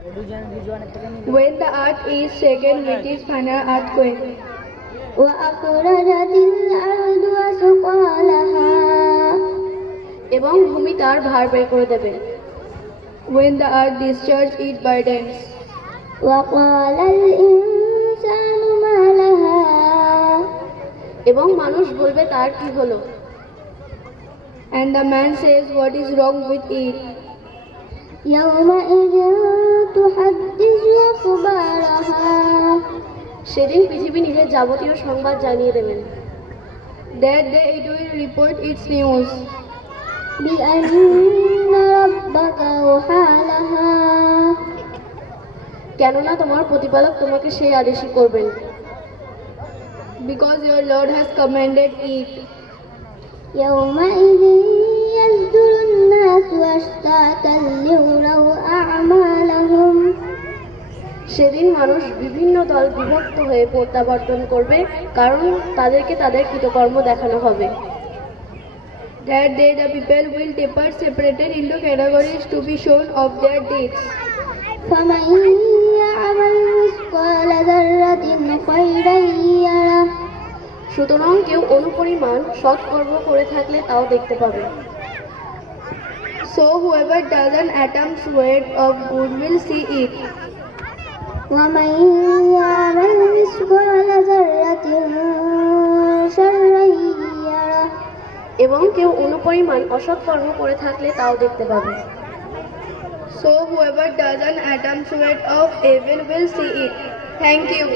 When the earth is shaken with its final earthquake, وأخرجت الأرض أثقالها এবং ভূমি তার ভার বের করে দেবে। when the earth discharges its burdens, وقال الإنسان ما لها এবং মানুষ বলবে তার কি হলো। and the man says, what is wrong with it? يومئذ تحدث أخبارها সেদিন পৃথিবী নিজের যাবতীয় সংবাদ জানিয়ে দেবেন। That day it will report its news, بأن ربك أوحى لها কেননা তোমার প্রতিপালক তোমাকে সেই আদেশই করবেন। because your Lord has commanded it. يومئذ يصدر الناس أشتاتا ليروا أعمالهم সেদিন মানুষ বিভিন্ন দল বিভক্ত হয়ে প্রত্যাবর্তন করবে, কারণ তাদেরকে তাদের কৃতকর্ম দেখানো হবে। That day the people will differ separated into categories to be shown of their deeds. فمن يعمل مثقال ذرة خيرا يره সুতরাং কেউ অনুপরিমাণ সৎকর্ম করে থাকলে তাও দেখতে পাবে। So whoever does an atom's weight of good will see it. ومن يعمل مثقال ذرة شرا يره এবং কেউ অনুপরিমাণ অসৎকর্ম করে থাকলে তাও দেখতে পাবে। So whoever does an atom's weight of evil will see it. Thank you.